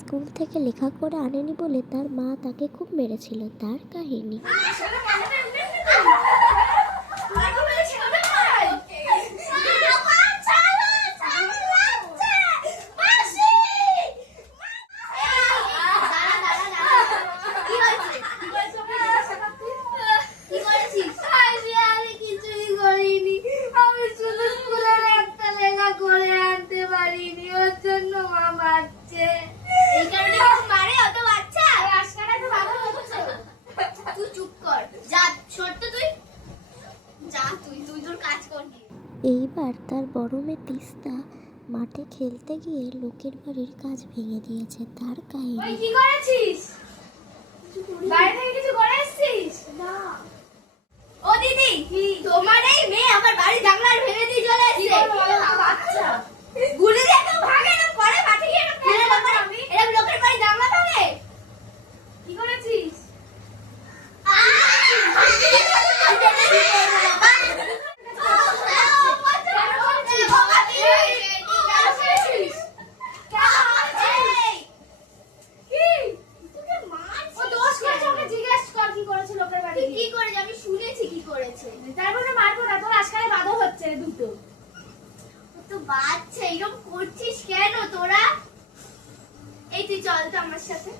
School থেকে লেখা করে আনেনি বলে তার মা তাকে খুব মেরেছিল। তার কাহিনী। এইবার তার বড় মেয়ে তিস্তা মাঠে খেলতে গিয়ে লোকের বাড়ির কাজ ভেঙে দিয়েছে। তার কাহিনী। কি করেছিস? বাইরে থেকে কিছু করে এসেছিস? না। ও দিদি, তোমার এই মেয়ে আমার বাড়ি জানলা ভেঙে দিয়ে চলে এসেছে। বাচ্চা গুলি দিয়ে তো ভাগে না, পরে মাঠে গিয়ে ফেলে দেবো আমি। এরকম লোকের বাড়ি জানলা ভাঙে? কি করেছিস? তারপরে মারবো না, তোর আজকাল বাধা হচ্ছে দুটো। তো বাচ্চা এরকম করছিস কেন তোরা? এই তুই চল তো আমার সাথে।